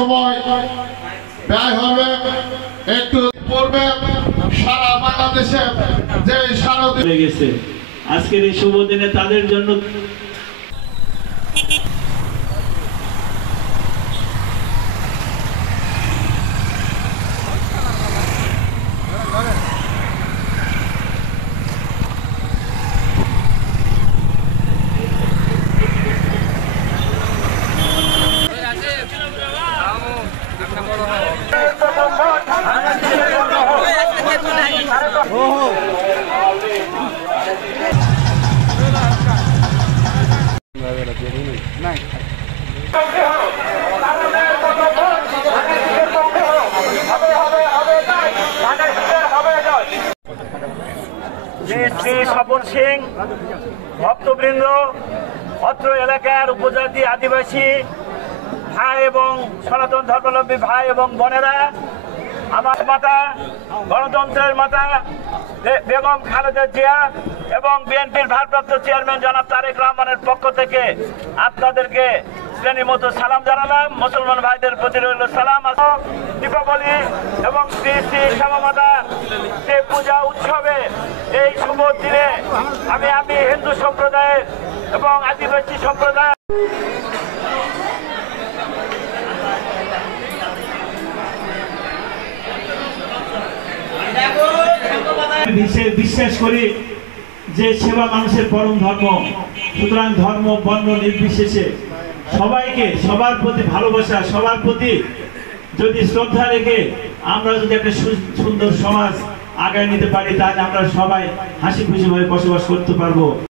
সময় ব্যয় হবে একটু পূর্বে সারা বাংলাদেশে যে সারা গেছে আজকের এই শুভ দিনে তাদের জন্য শ্রী স্বপন সিং ভক্তবৃন্দ, অত্র এলাকার উপজাতি আদিবাসী ভাই এবং সনাতন ধর্মাবলম্বী ভাই এবং বোনেরা, আমার মাতা গণতন্ত্রের মাতা বেগম খালেদা জিয়া এবং বিএনপির ভারপ্রাপ্ত চেয়ারম্যান জনাব তারেক রহমানের পক্ষ থেকে আপনাদেরকে শ্রেণী মতো সালাম জানালাম। মুসলমান ভাইদের প্রতি রইল সালাম। দীপাবলি এবং শ্রী শ্রী শ্যামামাতা যে পূজা উৎসবে এই শুভ দিনে আমি হিন্দু সম্প্রদায়ের এবং আদিবাসী সম্প্রদায় বিশ্বাস করি যে সেবা মানুষের পরম ধর্ম। সুতরাং ধর্ম বর্ণ নির্বিশেষে সবাইকে সবার প্রতি ভালোবাসা, সবার প্রতি যদি শ্রদ্ধা রেখে আমরা যদি একটা সুন্দর সমাজ আগায় নিতে পারি, তাহলে আমরা সবাই হাসি খুশি ভাবে বসবাস করতে পারবো।